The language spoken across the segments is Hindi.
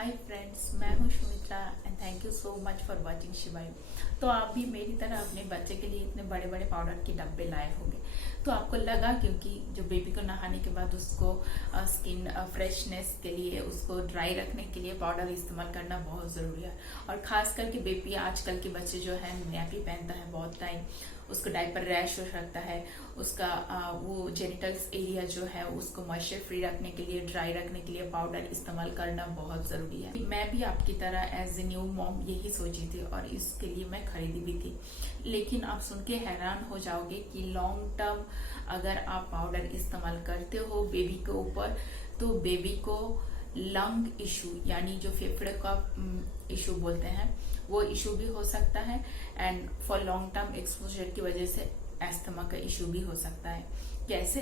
हाय फ्रेंड्स, मैं हूँ Sumitra and thank you so much for watching शिवाय। तो आप भी मेरी तरह अपने बच्चे के लिए इतने बड़े बड़े पाउडर के डब्बे लाए होंगे। तो आपको लगा क्योंकि जो बेबी को नहाने के बाद उसको स्किन फ्रेशनेस के लिए, उसको ड्राई रखने के लिए पाउडर इस्तेमाल करना बहुत ज़रूरी है। और खास करके बेबी, आजकल के बच्चे जो है नैपी पहनता है बहुत टाइम, उसको डायपर रैश हो सकता है, उसका वो जेनिटल्स एरिया जो है उसको मॉइस्चर फ्री रखने के लिए, ड्राई रखने के लिए पाउडर इस्तेमाल करना बहुत जरूरी है। मैं भी आपकी तरह एज ए न्यू मॉम यही सोची थी और इसके लिए मैं खरीदी भी थी। लेकिन आप सुन के हैरान हो जाओगे कि लॉन्ग टर्म अगर आप पाउडर इस्तेमाल करते हो बेबी के ऊपर, तो बेबी को लंग इशू यानी जो फेफड़े का इशू बोलते हैं वो इशू भी हो सकता है, and for long term exposure की वजह से एस्थमा का इशू भी हो सकता है। कैसे?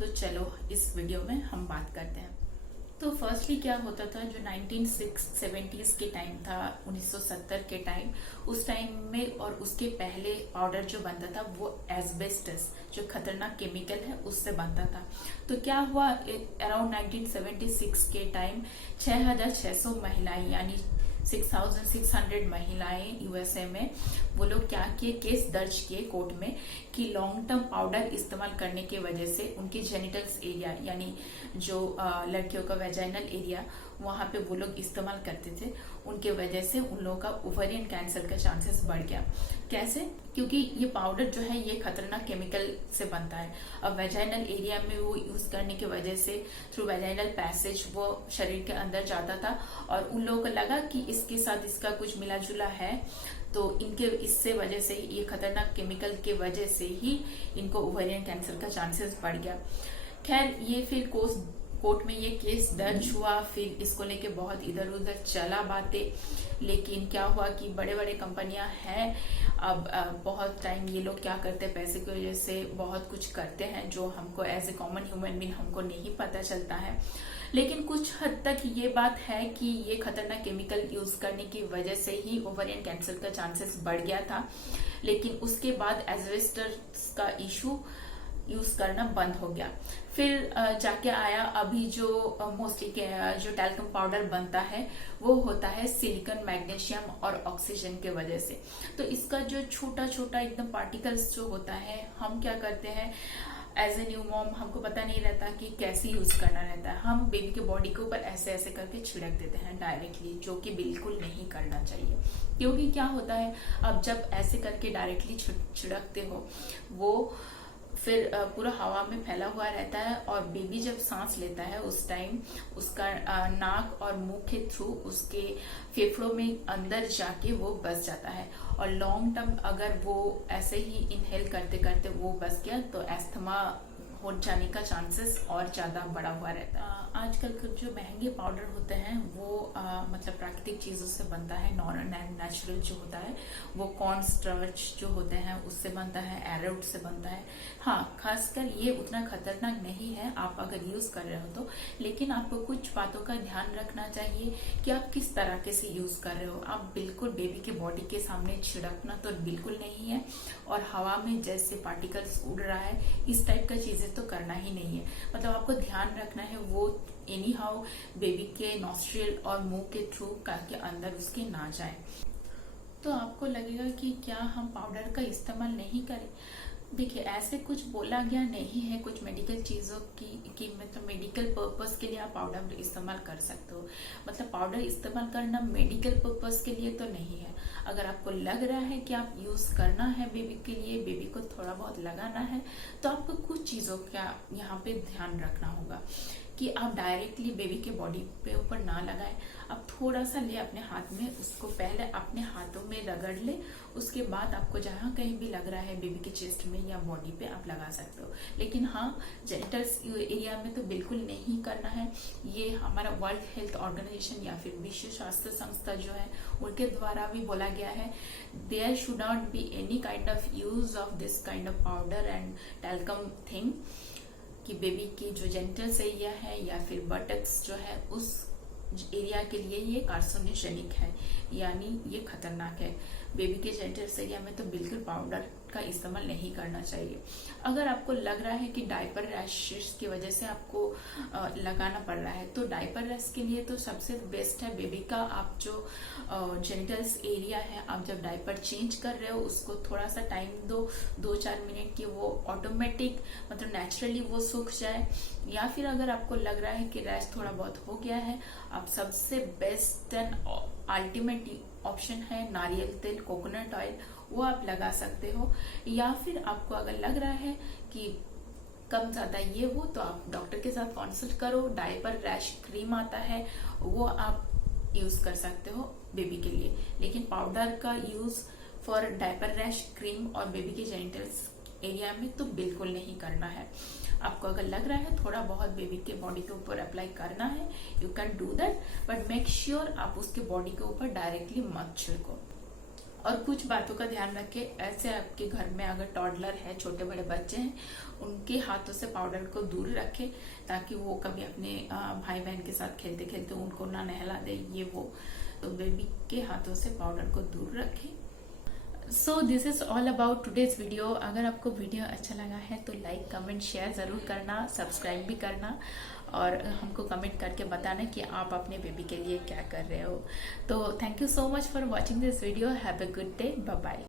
तो चलो इस वीडियो में हम बात करते हैं। तो फर्स्टली क्या होता था, जो 1970s के टाइम था, 1970 के टाइम, उस टाइम में और उसके पहले पाउडर जो बनता था वो एस्बेस्टस, जो खतरनाक केमिकल है, उससे बनता था। तो क्या हुआ, अराउंड 1976 के टाइम 6600 महिलाएं यानी 6600 महिलाएं यूएसए में, वो लोग क्या किए, केस दर्ज किए कोर्ट में कि लॉन्ग टर्म पाउडर इस्तेमाल करने की वजह से उनके जेनिटल्स एरिया यानी जो लड़कियों का वेजाइनल एरिया, वहां पे वो लोग इस्तेमाल करते थे, उनके वजह से उन लोगों का ओवेरियन कैंसर का चांसेस बढ़ गया। कैसे? क्योंकि ये पाउडर जो है ये खतरनाक केमिकल से बनता है। अब वेजाइनल एरिया में वो यूज करने की वजह से थ्रू वेजाइनल पैसेज वो शरीर के अंदर जाता था और उन लोगों को लगा कि इसके साथ इसका कुछ मिला जुला है, तो इनके इससे वजह से, ये खतरनाक केमिकल के वजह से ही इनको ओवेरियन कैंसर का चांसेस बढ़ गया। खैर, ये फिर कोर्ट में ये केस दर्ज हुआ, फिर इसको लेके बहुत इधर उधर चला बातें। लेकिन क्या हुआ कि बड़े बड़े कंपनियां हैं, अब बहुत टाइम ये लोग क्या करते हैं, पैसे की वजह से बहुत कुछ करते हैं जो हमको as a common human being हमको नहीं पता चलता है। लेकिन कुछ हद तक ये बात है कि ये खतरनाक केमिकल यूज करने की वजह से ही ओवेरियन कैंसर का चांसेस बढ़ गया था। लेकिन उसके बाद एस्बेस्टस का इशू यूज करना बंद हो गया। फिर जाके आया अभी जो मोस्टली जो टैल्कम पाउडर बनता है वो होता है सिलिकॉन, मैग्नीशियम और ऑक्सीजन के वजह से। तो इसका जो छोटा छोटा एकदम पार्टिकल्स जो होता है, हम क्या करते हैं एज ए न्यू मॉम, हमको पता नहीं रहता कि कैसे यूज करना रहता है। हम बेबी के बॉडी के ऊपर ऐसे ऐसे करके छिड़क देते हैं डायरेक्टली, जो कि बिल्कुल नहीं करना चाहिए। क्योंकि क्या होता है, अब जब ऐसे करके डायरेक्टली छिड़कते हो, वो फिर पूरा हवा में फैला हुआ रहता है और बेबी जब सांस लेता है उस टाइम उसका नाक और मुंह के थ्रू उसके फेफड़ों में अंदर जाके वो बस जाता है। और लॉन्ग टर्म अगर वो ऐसे ही इनहेल करते करते वो बस गया तो एस्थमा हो जाने का चांसेस और ज्यादा बढ़ा हुआ रहता है। आजकल के जो महंगे पाउडर होते हैं वो मतलब प्राकृतिक चीजों से बनता है, नॉन नेचुरल जो होता है वो कॉर्न स्टार्च जो होते हैं उससे बनता है, एरोट से बनता है। हाँ, खासकर ये उतना खतरनाक नहीं है आप अगर यूज कर रहे हो तो, लेकिन आपको कुछ बातों का ध्यान रखना चाहिए कि आप किस तरह से यूज कर रहे हो। आप बिल्कुल बेबी के बॉडी के सामने छिड़कना तो बिल्कुल नहीं है, और हवा में जैसे पार्टिकल्स उड़ रहा है इस टाइप का चीजें तो करना ही नहीं है। मतलब आपको ध्यान रखना है वो एनी हाउ बेबी के नॉस्ट्रियल और मुंह के थ्रू के अंदर उसके ना जाए। तो आपको लगेगा कि क्या हम पाउडर का इस्तेमाल नहीं करें। देखिए, ऐसे कुछ बोला गया नहीं है कुछ मेडिकल चीजों की मतलब मेडिकल पर्पस के लिए आप पाउडर इस्तेमाल कर सकते हो। मतलब पाउडर इस्तेमाल करना मेडिकल पर्पस के लिए तो नहीं है। अगर आपको लग रहा है कि आप यूज करना है बेबी के लिए, बेबी को थोड़ा बहुत लगाना है, तो आपको कुछ चीजों का यहाँ पे ध्यान रखना होगा कि आप डायरेक्टली बेबी के बॉडी पे ऊपर ना लगाएं। आप थोड़ा सा ले अपने हाथ में, उसको पहले अपने हाथों में रगड़ ले, उसके बाद आपको जहाँ कहीं भी लग रहा है बेबी के चेस्ट में या बॉडी पे आप लगा सकते हो। लेकिन हाँ, जेनिटल्स एरिया में तो बिल्कुल नहीं करना है। ये हमारा वर्ल्ड हेल्थ ऑर्गेनाइजेशन या फिर विश्व स्वास्थ्य संस्था जो है उनके द्वारा भी बोला गया है, there should not be any kind of use of this kind of powder and talcum thing, कि बेबी की जो जेनिटल्स एरिया है या फिर बटक्स जो है उस एरिया के लिए ये कार्सिनोजेनिक है, यानी ये खतरनाक है। बेबी के जेनिटल्स एरिया में तो बिल्कुल पाउडर का इस्तेमाल नहीं करना चाहिए। अगर आपको लग रहा है कि डायपर रैशेस की वजह से आपको लगाना पड़ रहा है, तो डायपर रैश के लिए तो सबसे बेस्ट है बेबी का आप जो जेनिटल्स एरिया है, आप जब डायपर चेंज कर रहे हो उसको थोड़ा सा टाइम दो, 2-4 मिनट की, वो ऑटोमेटिक मतलब नेचुरली वो सूख जाए। या फिर अगर आपको लग रहा है कि रैश थोड़ा बहुत हो गया है, आप सबसे बेस्ट एंड अल्टीमेट ऑप्शन है नारियल तेल, कोकोनट ऑयल, वो आप लगा सकते हो। या फिर आपको अगर लग रहा है कि कम ज्यादा ये वो, तो आप डॉक्टर के साथ कंसल्ट करो। डायपर रैश क्रीम आता है, वो आप यूज कर सकते हो बेबी के लिए, लेकिन पाउडर का use for diaper rash cream और बेबी के जेनिटल्स एरिया में तो बिल्कुल नहीं करना है। आपको अगर लग रहा है थोड़ा बहुत बेबी के बॉडी के ऊपर अप्लाई करना है, you can do that, but make sure आप उसके बॉडी के ऊपर डायरेक्टली मत छिड़को। और कुछ बातों का ध्यान रखें, ऐसे आपके घर में अगर टॉडलर है, छोटे बड़े बच्चे हैं, उनके हाथों से पाउडर को दूर रखें, ताकि वो कभी अपने भाई बहन के साथ खेलते खेलते उनको ना नहला दे ये वो। तो बेबी के हाथों से पाउडर को दूर रखें। So this is all about today's video. अगर आपको वीडियो अच्छा लगा है तो लाइक कमेंट शेयर जरूर करना, सब्सक्राइब भी करना, और हमको कमेंट करके बताना कि आप अपने बेबी के लिए क्या कर रहे हो। तो thank you so much for watching this video. Have a good day, bye bye.